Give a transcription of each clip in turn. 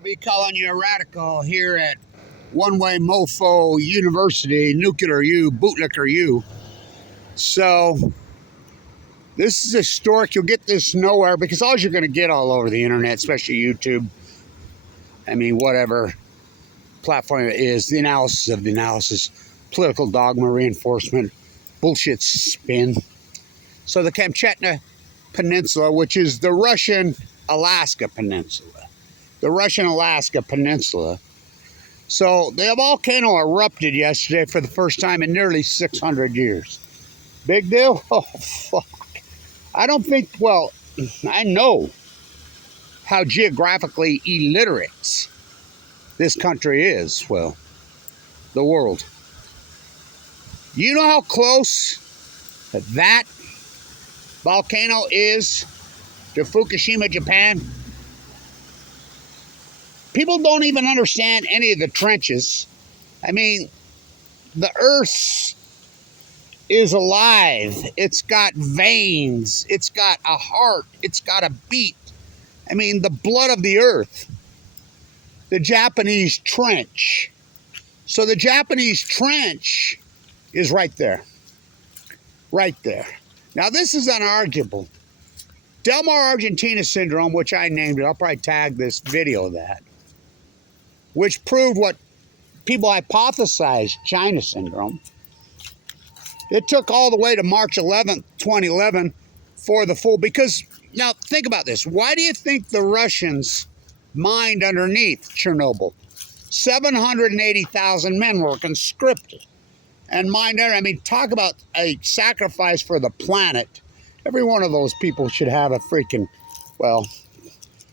I'll be calling you a radical here at One Way Mofo University, Nuclear U, Bootlicker U. So, this is historic. You'll get this nowhere because all you're going to get all over the internet, especially YouTube. I mean, whatever platform it is, the analysis of the analysis, political dogma reinforcement, bullshit spin. So, the Kamchatka Peninsula, which is the Russian Alaska Peninsula. The Russian Alaska Peninsula. So the volcano erupted yesterday for the first time in nearly 600 years. Big deal? Oh, fuck. I don't think, well, I know how geographically illiterate this country is. Well, the world. You know how close that volcano is to Fukushima, Japan? People don't even understand any of the trenches. I mean, the earth is alive. It's got veins. It's got a heart. It's got a beat. I mean, the blood of the earth. The Japanese trench. So the Japanese trench is right there. Right there. Now, this is unarguable. Del Mar, Argentina syndrome, which I named it. I'll probably tag this video of that. Which proved what people hypothesized, China syndrome. It took all the way to March 11th, 2011 for the full, because, now think about this. Why do you think the Russians mined underneath Chernobyl? 780,000 men were conscripted and mined under. I mean, talk about a sacrifice for the planet. Every one of those people should have a freaking, well,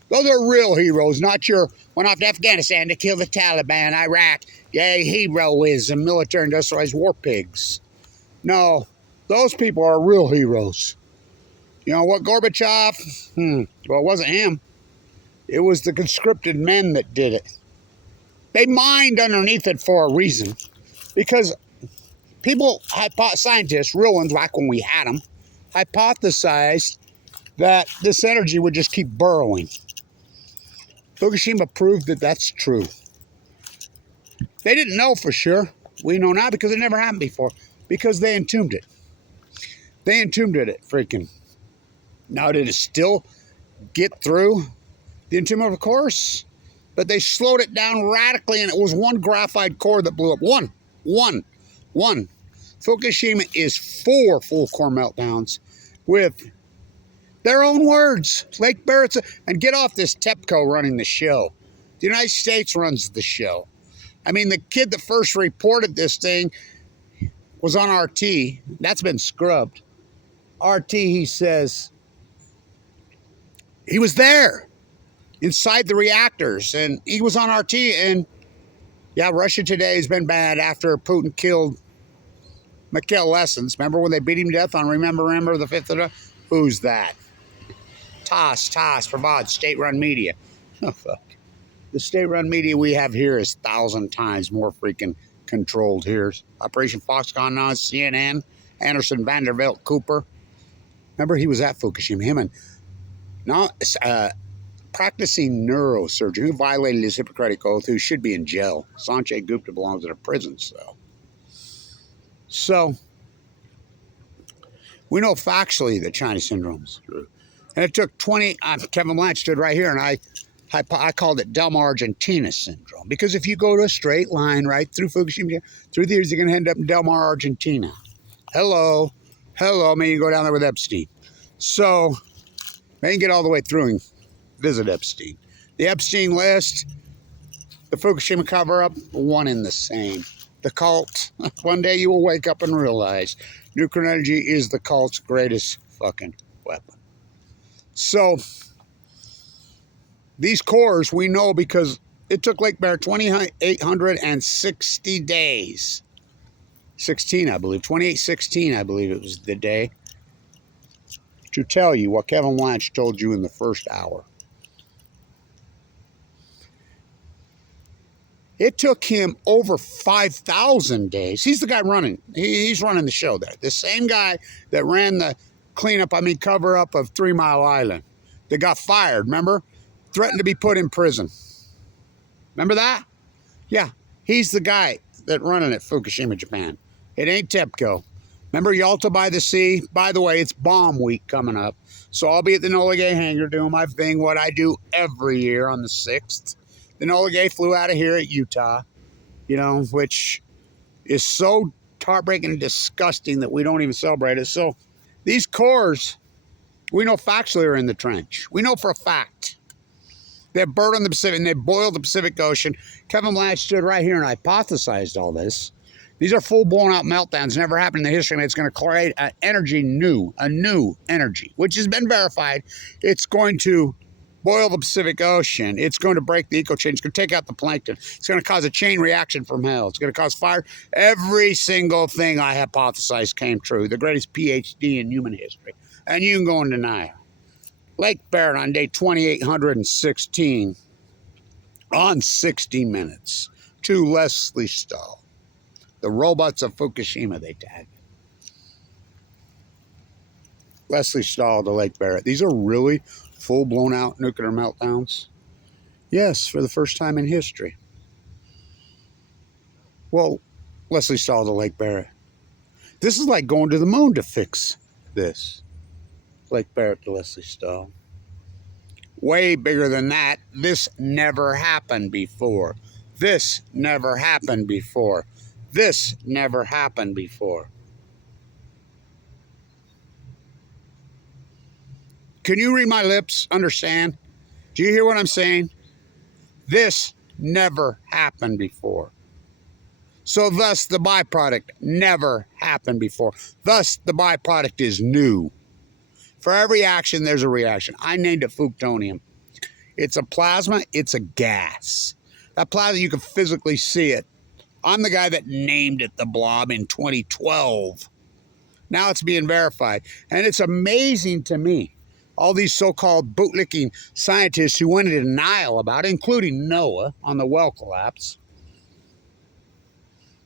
those are real heroes, not your went off to Afghanistan to kill the Taliban, Iraq. Yay, heroism, military industrialized war pigs. No, those people are real heroes. You know what, Gorbachev? Well, it wasn't him. It was the conscripted men that did it. They mined underneath it for a reason. Because people, scientists, real ones, like when we had them, hypothesized that this energy would just keep burrowing. Fukushima proved that that's true. They didn't know for sure. We know now because it never happened before. Because they entombed it. They entombed it freaking. Now, did it still get through the entombment, of course? But they slowed it down radically, and it was one graphite core that blew up. One. Fukushima is 4 full core meltdowns with their own words. Lake Barrett's, and get off this TEPCO running the show. The United States runs the show. I mean, the kid that first reported this thing was on RT. That's been scrubbed. RT, he says, he was there inside the reactors, and he was on RT, and yeah, Russia today has been bad after Putin killed Mikhail Lessons. Remember when they beat him to death on Remember the 5th of the... Who's that? TASS, Provod, state-run media. Oh, fuck. The state-run media we have here is 1,000 times more freaking controlled here. Operation Foxconn on CNN. Anderson Vanderbilt Cooper. Remember, he was at Fukushima. Him and practicing neurosurgeon who violated his Hippocratic oath, who should be in jail. Sanjay Gupta belongs in a prison cell. So, we know factually that China syndrome is true. And it took 20, Kevin Blanch stood right here, and I called it Del Mar, Argentina syndrome. Because if you go to a straight line right through Fukushima, through the years, you're going to end up in Del Mar, Argentina. Hello. Maybe you go down there with Epstein. So, maybe you can get all the way through and visit Epstein. The Epstein list, the Fukushima cover-up, one in the same. The cult, one day you will wake up and realize nuclear energy is the cult's greatest fucking weapon. So, these cores we know because it took Lake Bear 2,860 days. 16, I believe. 2816, I believe it was the day. To tell you what Kevin Blanch told you in the first hour. It took him over 5,000 days. He's the guy running. He's running the show there. The same guy that ran the cover-up of 3 Mile Island. That got fired, remember? Threatened to be put in prison. Remember that? Yeah, he's the guy that running it, Fukushima, Japan. It ain't TEPCO. Remember Yalta by the Sea? By the way, it's bomb week coming up. So I'll be at the Enola Gay hangar doing my thing, what I do every year on the 6th. The Enola Gay flew out of here at Utah, you know, which is so heartbreaking and disgusting that we don't even celebrate it. So these CORES, we know factually are in the trench. We know for a fact. They burnt on the Pacific, and they boiled the Pacific Ocean. Kevin Blanch stood right here and hypothesized all this. These are full blown out meltdowns. Never happened in the history, and it's going to create a new energy, which has been verified. It's going to boil the Pacific Ocean. It's going to break the eco chain. It's going to take out the plankton. It's going to cause a chain reaction from hell. It's going to cause fire. Every single thing I hypothesized came true. The greatest PhD in human history. And you can go and deny it. Lake Barrett on day 2816 on 60 Minutes to Leslie Stahl. The robots of Fukushima, they tagged. Leslie Stahl to Lake Barrett. These are really full-blown out nuclear meltdowns? Yes, for the first time in history. Well, Leslie Stahl to Lake Barrett. This is like going to the moon to fix this. Lake Barrett to Leslie Stahl. Way bigger than that. This never happened before. This never happened before. This never happened before. Can you read my lips? Understand? Do you hear what I'm saying? This never happened before. So thus the byproduct never happened before. Thus the byproduct is new. For every action, there's a reaction. I named it Fuktonium. It's a plasma. It's a gas. That plasma, you can physically see it. I'm the guy that named it the Blob in 2012. Now it's being verified. And it's amazing to me. All these so-called bootlicking scientists who went into denial about it, including NOAA on the well collapse.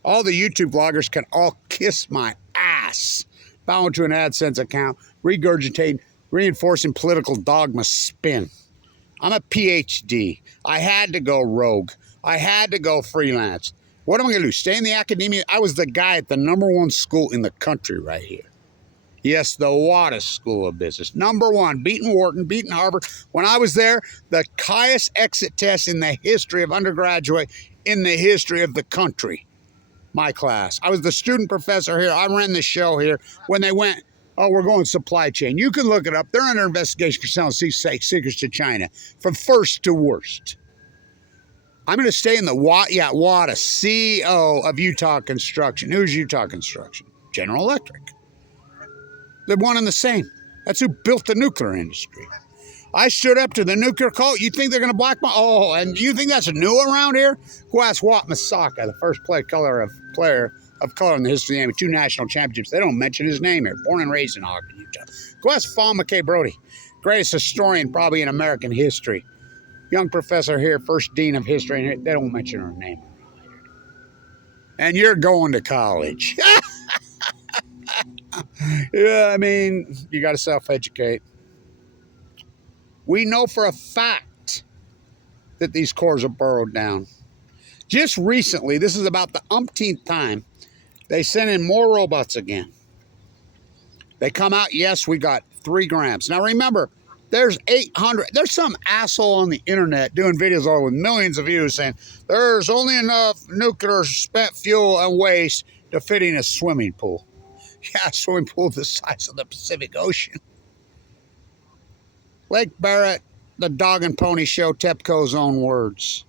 All the YouTube vloggers can all kiss my ass. Bow into an AdSense account, regurgitating, reinforcing political dogma spin. I'm a PhD. I had to go rogue. I had to go freelance. What am I going to do? Stay in the academia? I was the guy at the #1 school in the country right here. Yes, the Wattis School of Business. #1, beating Wharton, beating Harvard. When I was there, the highest exit test in the history of undergraduate, in the history of the country. My class. I was the student professor here. I ran the show here. When they went, oh, we're going supply chain. You can look it up. They're under investigation for selling secrets to China, from first to worst. I'm going to stay in the Wattis, CEO of Utah Construction. Who's Utah Construction? General Electric. They're one and the same. That's who built the nuclear industry. I stood up to the nuclear cult. You think they're going to blackball? Oh, and you think that's new around here? Go ask Wat Masaka, the first player of color in the history of the game, with 2 national championships. They don't mention his name here. Born and raised in Ogden, Utah. Go ask Fawn McKay Brody, greatest historian probably in American history. Young professor here, first dean of history, and they don't mention her name. And you're going to college. Yeah, I mean, you got to self-educate. We know for a fact that these cores are burrowed down. Just recently, this is about the umpteenth time, they sent in more robots again. They come out, yes, we got 3 grams. Now remember, there's 800, there's some asshole on the internet doing videos all with millions of views saying there's only enough nuclear spent fuel and waste to fit in a swimming pool. Yeah, a swimming pool the size of the Pacific Ocean. Lake Barrett, the Dog and Pony Show, TEPCO's own words.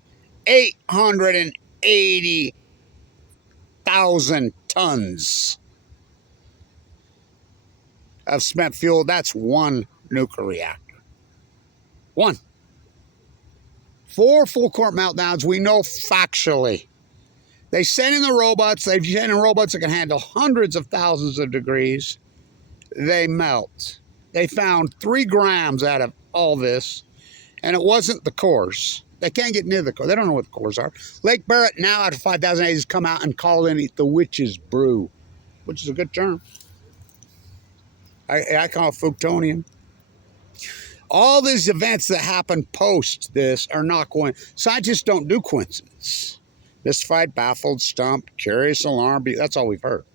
880,000 tons of spent fuel. That's 1 nuclear reactor. 1. 4 full court meltdowns, we know factually. They send in the robots. They've sent in robots that can handle hundreds of thousands of degrees. They melt. They found 3 grams out of all this, and it wasn't the cores. They can't get near the cores. They don't know what the cores are. Lake Barrett now, after 5,000 days, has come out and called it the witch's brew, which is a good term. I call it Fuktonium. All these events that happen post this are not going. Scientists don't do coincidence. Mystified, baffled, stumped, curious, alarmed. That's all we've heard.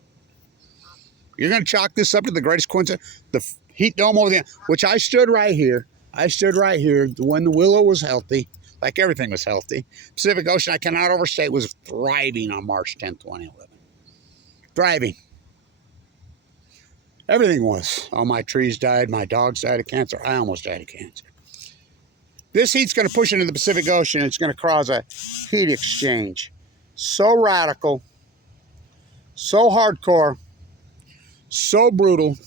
You're going to chalk this up to the greatest coincidence? The heat dome over the, which I stood right here. I stood right here when the Willow was healthy, like everything was healthy. Pacific Ocean, I cannot overstate, was thriving on March 10th, 2011. Thriving. Everything was. All my trees died. My dogs died of cancer. I almost died of cancer. This heat's going to push into the Pacific Ocean. It's going to cause a heat exchange. So radical, so hardcore, so brutal,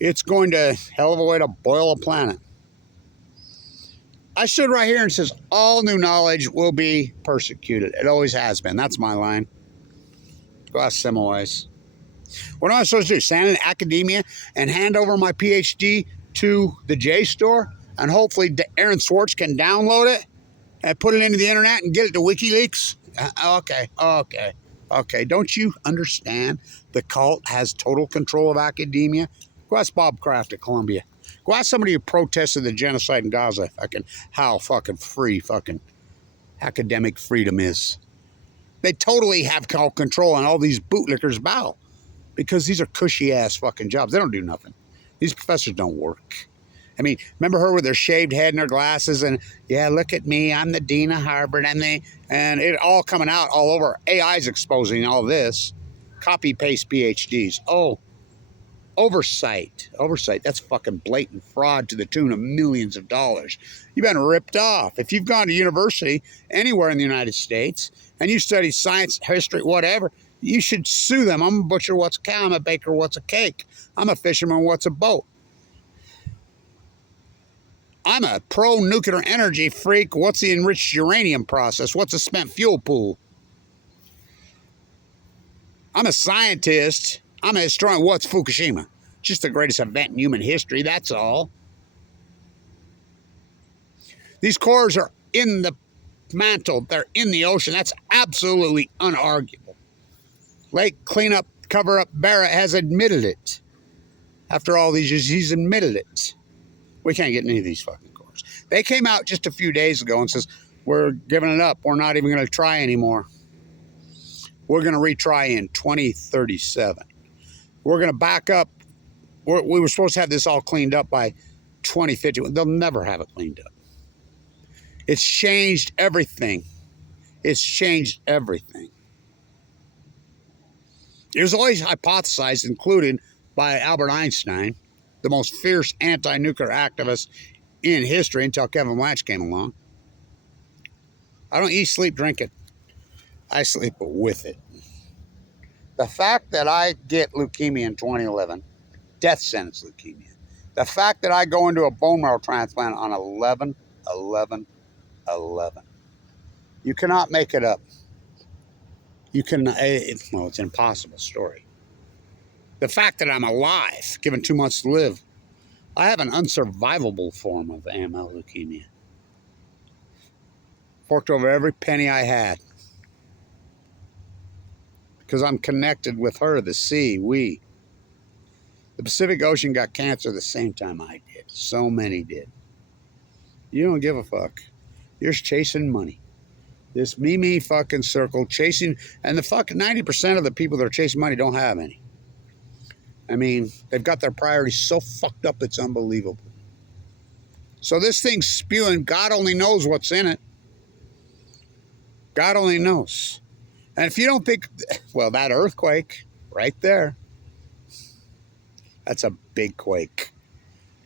it's going to hell of a way to boil a planet. I stood right here and says, all new knowledge will be persecuted. It always has been. That's my line. Go ask Semmelweis. What am I supposed to do? Stand in academia and hand over my PhD to the JSTOR? And hopefully Aaron Swartz can download it and put it into the internet and get it to WikiLeaks? Okay. Don't you understand? The cult has total control of academia. Go ask Bob Kraft at Columbia. Go ask somebody who protested the genocide in Gaza. How fucking free fucking academic freedom is. They totally have control, and all these bootlickers bow. Because these are cushy-ass fucking jobs. They don't do nothing. These professors don't work. I mean, remember her with her shaved head and her glasses and, yeah, look at me, I'm the dean of Harvard, and it all coming out all over. AI's exposing all this. Copy-paste PhDs. Oh, oversight. That's fucking blatant fraud to the tune of millions of dollars. You've been ripped off. If you've gone to university anywhere in the United States and you study science, history, whatever, you should sue them. I'm a butcher, what's a cow? I'm a baker, what's a cake? I'm a fisherman, what's a boat? I'm a pro-nuclear energy freak. What's the enriched uranium process? What's a spent fuel pool? I'm a scientist. I'm a historian. What's Fukushima? Just the greatest event in human history, that's all. These cores are in the mantle. They're in the ocean. That's absolutely unarguable. Lake cleanup, cover-up Barrett has admitted it. After all these years, he's admitted it. We can't get any of these fucking cores. They came out just a few days ago and says, we're giving it up. We're not even going to try anymore. We're going to retry in 2037. We're going to back up. We were supposed to have this all cleaned up by 2050. They'll never have it cleaned up. It's changed everything. It's changed everything. It was always hypothesized, included by Albert Einstein, the most fierce anti-nuclear activist in history until Kevin Blanch came along. I don't eat, sleep, drink it. I sleep with it. The fact that I get leukemia in 2011, death sentence leukemia. The fact that I go into a bone marrow transplant on 11/11/11. You cannot make it up. You can, it's an impossible story. The fact that I'm alive, given 2 months to live, I have an unsurvivable form of AML leukemia. Forked over every penny I had. Because I'm connected with her, the sea, we. The Pacific Ocean got cancer the same time I did. So many did. You don't give a fuck. You're just chasing money. This me fucking circle chasing, and the fucking 90% of the people that are chasing money don't have any. I mean, they've got their priorities so fucked up, it's unbelievable. So this thing's spewing, God only knows what's in it. God only knows. And if you don't think, well, that earthquake right there, that's a big quake.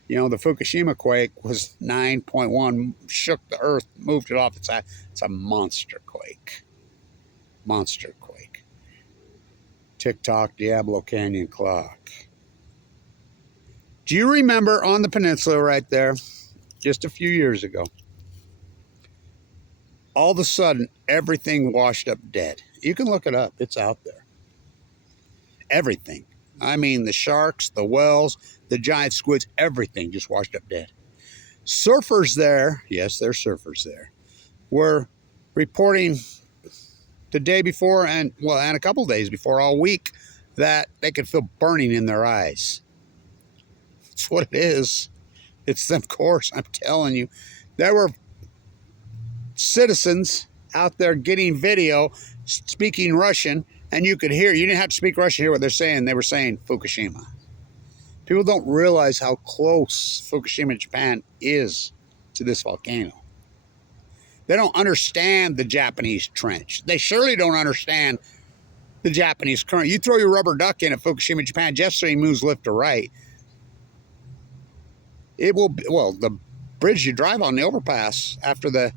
You know, the Fukushima quake was 9.1, shook the earth, moved it off its side. It's a monster quake. Monster quake. Tick-tock, Diablo Canyon clock. Do you remember on the peninsula right there, just a few years ago, all of a sudden, everything washed up dead? You can look it up. It's out there. Everything. I mean, the sharks, the whales, the giant squids, everything just washed up dead. Surfers there, yes, there's surfers there, were reporting the day before and a couple days before, all week, that they could feel burning in their eyes. That's what it is. It's them CORES, I'm telling you. There were citizens out there getting video, speaking Russian, and you could hear, you didn't have to speak Russian to hear what they're saying. They were saying Fukushima. People don't realize how close Fukushima, Japan is to this volcano. They don't understand the Japanese trench. They surely don't understand the Japanese current. You throw your rubber duck in at Fukushima, Japan, just so he moves left or right, it will be, well, the bridge you drive on, the overpass, after the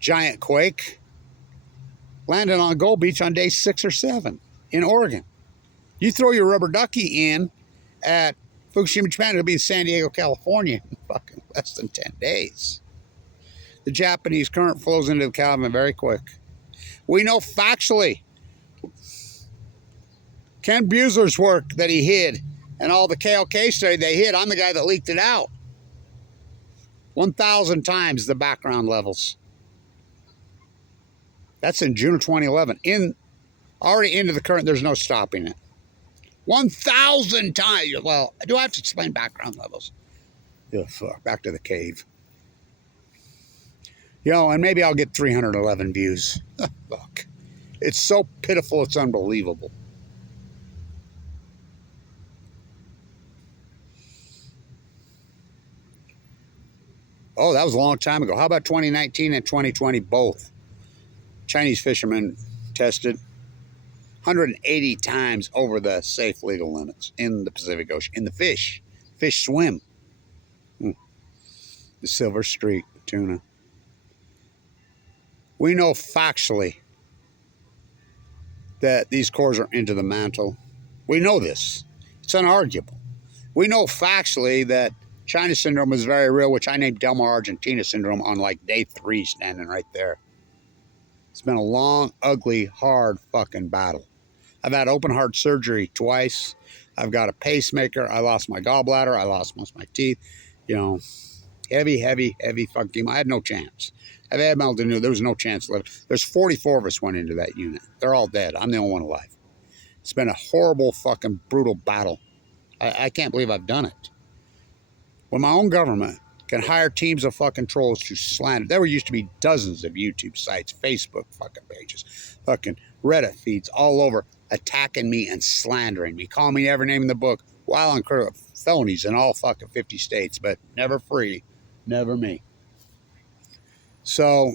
giant quake, landed on Gold Beach on day 6 or 7 in Oregon. You throw your rubber ducky in at Fukushima, Japan, it'll be in San Diego, California in fucking less than 10 days. The Japanese current flows into the Calvin very quick. We know factually. Ken Buesler's work that he hid and all the KLK study they hid, I'm the guy that leaked it out. 1,000 times the background levels. That's in June of 2011. Already into the current, there's no stopping it. 1,000 times. Well, do I have to explain background levels? Yeah, fuck. Back to the cave. You know, and maybe I'll get 311 views. Look, it's so pitiful, it's unbelievable. Oh, that was a long time ago. How about 2019 and 2020 both? Chinese fishermen tested 180 times over the safe legal limits in the Pacific Ocean. In the fish. Fish swim. The silver streak tuna. We know factually that these cores are into the mantle. We know this. It's unarguable. We know factually that China syndrome is very real, which I named Del Mar, Argentina syndrome on like day 3, standing right there. It's been a long, ugly, hard fucking battle. I've had open heart surgery twice. I've got a pacemaker. I lost my gallbladder. I lost most of my teeth. You know, heavy fucking, I had no chance. I've had Meltdowns. There was no chance left. There's 44 of us went into that unit. They're all dead. I'm the only one alive. It's been a horrible, fucking, brutal battle. I can't believe I've done it. When my own government can hire teams of fucking trolls to slander. There used to be dozens of YouTube sites, Facebook fucking pages, fucking Reddit feeds all over attacking me and slandering me, calling me every name in the book while on felonies in all fucking 50 states, but never free, never me. So,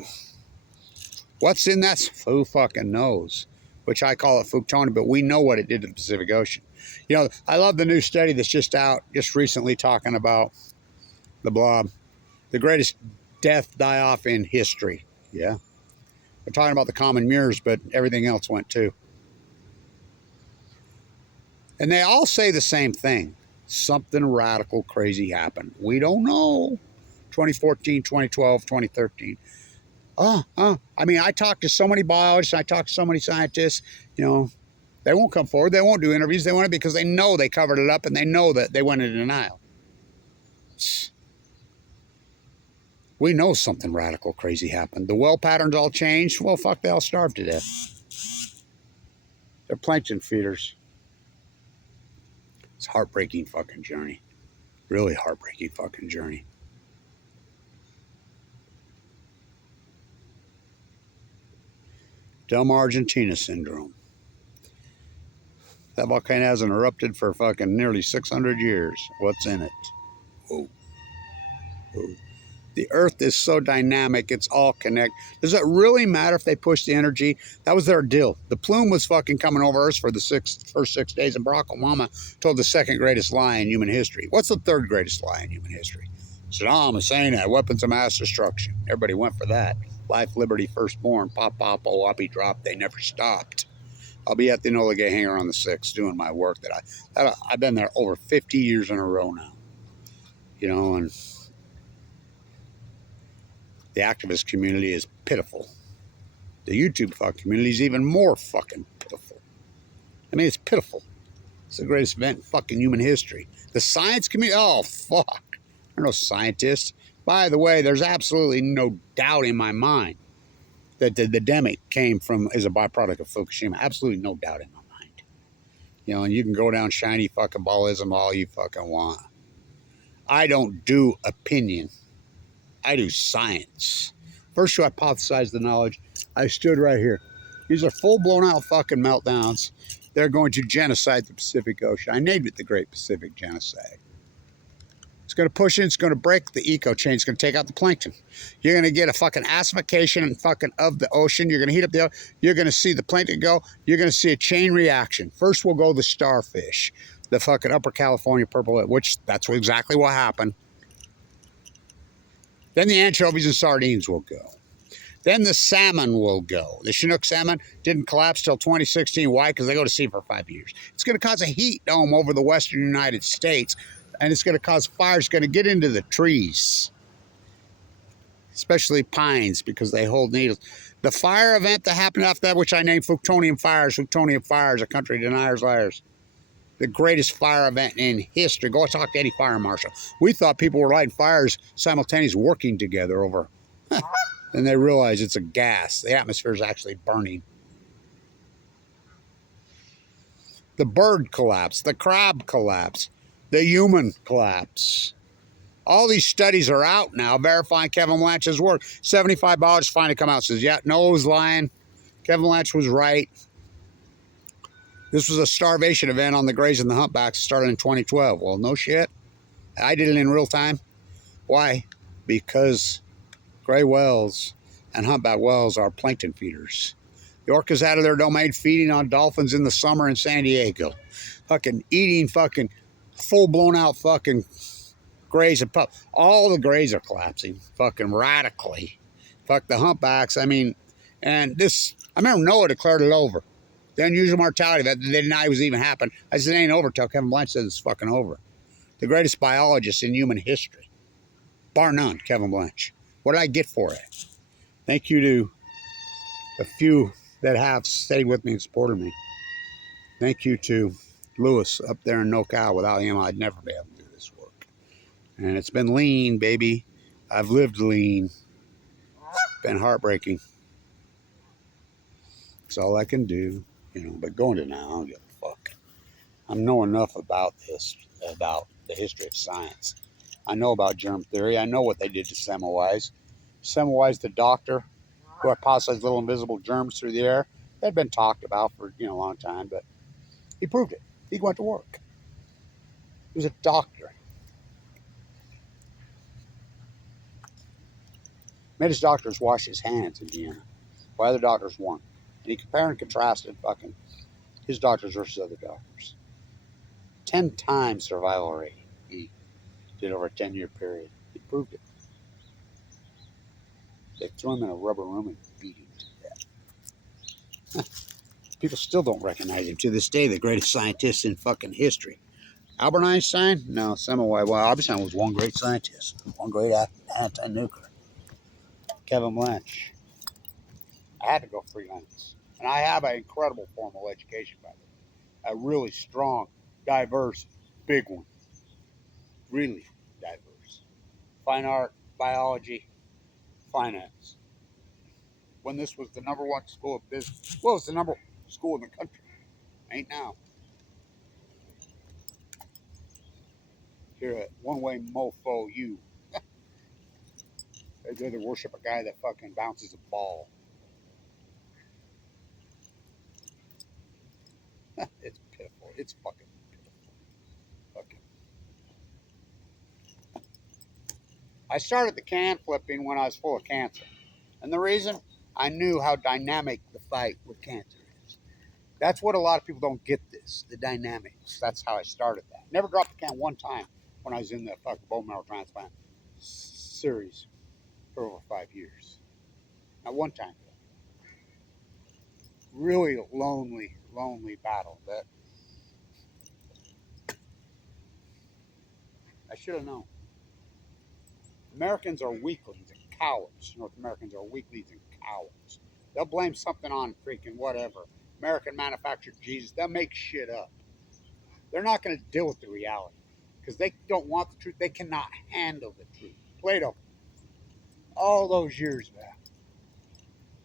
what's in that? Who fucking knows? Which I call it Fukushima, but we know what it did to the Pacific Ocean. You know, I love the new study that's just out, just recently, talking about the Blob. The greatest death die-off in history. Yeah. We're talking about the common mirrors, but everything else went too. And they all say the same thing. Something radical, crazy happened. We don't know. 2014, 2012, 2013. I mean, I talked to so many biologists, I talked to so many scientists, you know, they won't come forward. They won't do interviews. They want it because they know they covered it up and they know that they went into denial. We know something radical, crazy happened. The well patterns all changed. Well, fuck, they all starved to death. They're plankton feeders. It's a heartbreaking fucking journey. Really heartbreaking fucking journey. Del Mar, Argentina syndrome. That volcano hasn't erupted for fucking nearly 600 years. What's in it? Whoa. Whoa. The Earth is so dynamic, it's all connected. Does it really matter if they push the energy? That was their deal. The plume was fucking coming over Earth for the first 6 days, and Barack Obama told the second greatest lie in human history. What's the third greatest lie in human history? Saddam Hussein had weapons of mass destruction. Everybody went for that. Life, liberty, firstborn, pop, pop, oh, whoppy, drop. They never stopped. I'll be at the Enola Gay Hangar on the 6th doing my work that I've been there over 50 years in a row now. You know, and the activist community is pitiful. The YouTube fuck community is even more fucking pitiful. I mean, it's pitiful. It's the greatest event in fucking human history. The science community, oh, fuck. There are no scientists. By the way, there's absolutely no doubt in my mind that the demic came from, as a byproduct of Fukushima. Absolutely no doubt in my mind. You know, and you can go down shiny fucking ballism all you fucking want. I don't do opinion. I do science. First you hypothesize the knowledge. I stood right here. These are full blown out fucking meltdowns. They're going to genocide the Pacific Ocean. I named it the Great Pacific Genocide. It's going to push in. It's going to break the eco chain. It's going to take out the plankton. You're going to get a fucking acidification and fucking of the ocean. You're going to heat up the ocean. You're going to see the plankton go. You're going to see a chain reaction. First will go the starfish, the fucking upper California purple, which that's exactly what happened. Then the anchovies and sardines will go. Then the salmon will go. The Chinook salmon didn't collapse till 2016. Why? Because they go to sea for 5 years. It's going to cause a heat dome over the western United States, and it's going to cause fires. It's going to get into the trees, especially pines, because they hold needles. The fire event that happened after that, which I named Fukushima fires, a country deniers, liars. The greatest fire event in history. Go talk to any fire marshal. We thought people were lighting fires simultaneously working together over. And they realize it's a gas. The atmosphere is actually burning. The bird collapse, the crab collapse, the human collapse. All these studies are out now verifying Kevin Blanch's work. 75 biologists finally come out and says, yeah, Noah was lying. Kevin Blanch was right. This was a starvation event on the grays and the humpbacks. Started in 2012. Well, no shit. I did it in real time. Why? Because gray whales and humpback whales are plankton feeders. The orcas out of their domain feeding on dolphins in the summer in San Diego. Fucking eating fucking full blown out fucking grays and pup. All the grays are collapsing fucking radically. Fuck the humpbacks. I mean, and this, I remember Noah declared it over. The unusual mortality that they didn't know it was even happened. I said, it ain't over till Kevin Blanch says it's fucking over. The greatest biologist in human history. Bar none, Kevin Blanch. What did I get for it? Thank you to a few that have stayed with me and supported me. Thank you to Lewis up there in NoCal. Without him, I'd never be able to do this work. And it's been lean, baby. I've lived lean. It's been heartbreaking. That's all I can do, you know. But going to now, I don't give a fuck. I know enough about this, about the history of science. I know about germ theory. I know what they did to Semmelweis. Semmelweis, the doctor who hypothesized little invisible germs through the air, that had been talked about for a long time, but he proved it. He went to work. He was a doctor. Made his doctors wash his hands in Vienna, while other doctors weren't. And he compared and contrasted fucking his doctors versus other doctors. 10 times survival rate he did over a 10-year period. He proved it. They threw him in a rubber room and beat him to death. People still don't recognize him to this day, the greatest scientist in fucking history. Albert Einstein? No, Semmelweis. Well, Einstein was one great scientist, one great anti-nuclear. Kevin Blanch. I had to go freelance. And I have an incredible formal education, by the way. A really strong, diverse, big one. Really diverse. Fine art, biology, finance. When this was the #1 school of business. Well, it's the #1 school in the country. Ain't now. Here at One Way Mofo U. They worship a guy that fucking bounces a ball. It's pitiful. It's fucking pitiful. Fucking. I started the can flipping when I was full of cancer. And the reason, I knew how dynamic the fight with cancer is. That's what a lot of people don't get this, the dynamics. That's how I started that. Never dropped the can one time when I was in the fucking bone marrow transplant series for over 5 years. Not one time. Really lonely, lonely battle that I should have known. Americans are weaklings and cowards. North Americans are weaklings and cowards. They'll blame something on freaking whatever. American manufactured Jesus. They'll make shit up. They're not going to deal with the reality because they don't want the truth. They cannot handle the truth. Plato, all those years back.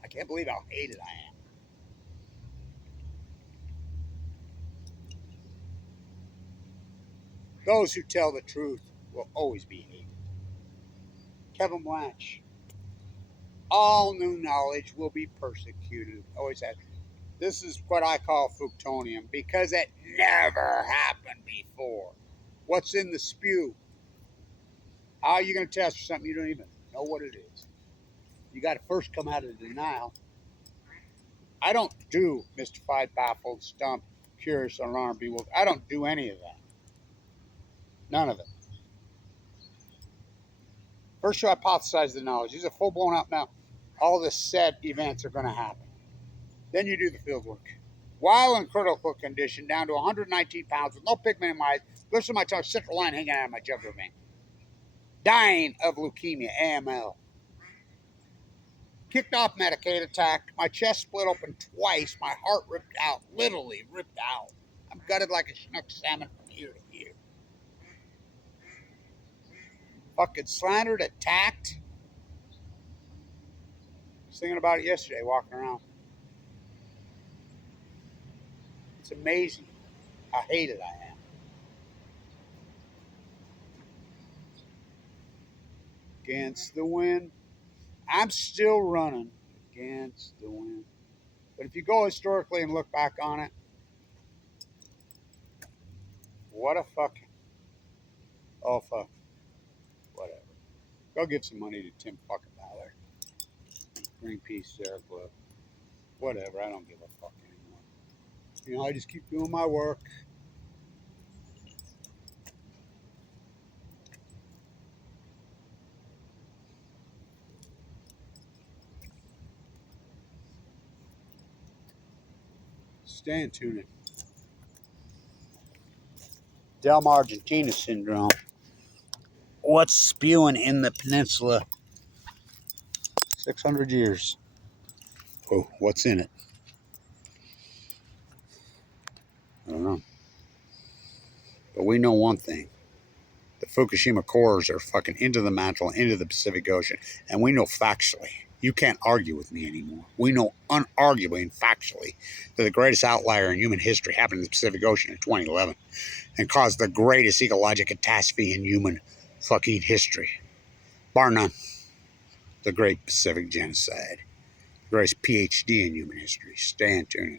I can't believe how hated I am. Those who tell the truth will always be hate. Kevin Blanch. All new knowledge will be persecuted. Always has. This is what I call fructonium because it never happened before. What's in the spew? How are you going to test for something you don't even know what it is? You got to first come out of denial. I don't do mystified, baffled, stumped, curious, alarmed, bewildered. I don't do any of that. None of it. First, you hypothesize the knowledge. These are full blown out now. All the said events are going to happen. Then you do the field work. While in critical condition, down to 119 pounds with no pigment in my eyes, lips in my tongue, central line hanging out of my jugular vein. Dying of leukemia, AML. Kicked off Medicaid attack. My chest split open twice. My heart ripped out. Literally ripped out. I'm gutted like a Chinook salmon from ear to ear. Fucking slandered, attacked. I was thinking about it yesterday, walking around. It's amazing how hated I am. Against the wind. I'm still running against the wind. But if you go historically and look back on it, what a fucking, oh fuck, whatever. Go give some money to Tim fucking Ballard. Greenpeace, Sarah Club. Whatever, I don't give a fuck anymore. You know, I just keep doing my work. Stay in tune. Delm Argentina syndrome. What's spewing in the peninsula? 600 years. Oh, what's in it? I don't know. But we know one thing. The Fukushima CORES are fucking into the mantle, into the Pacific Ocean. And we know factually. You can't argue with me anymore. We know unarguably and factually that the greatest outlier in human history happened in the Pacific Ocean in 2011 and caused the greatest ecological catastrophe in human fucking history. Bar none. The Great Pacific Genocide. The greatest PhD in human history. Stay in tune.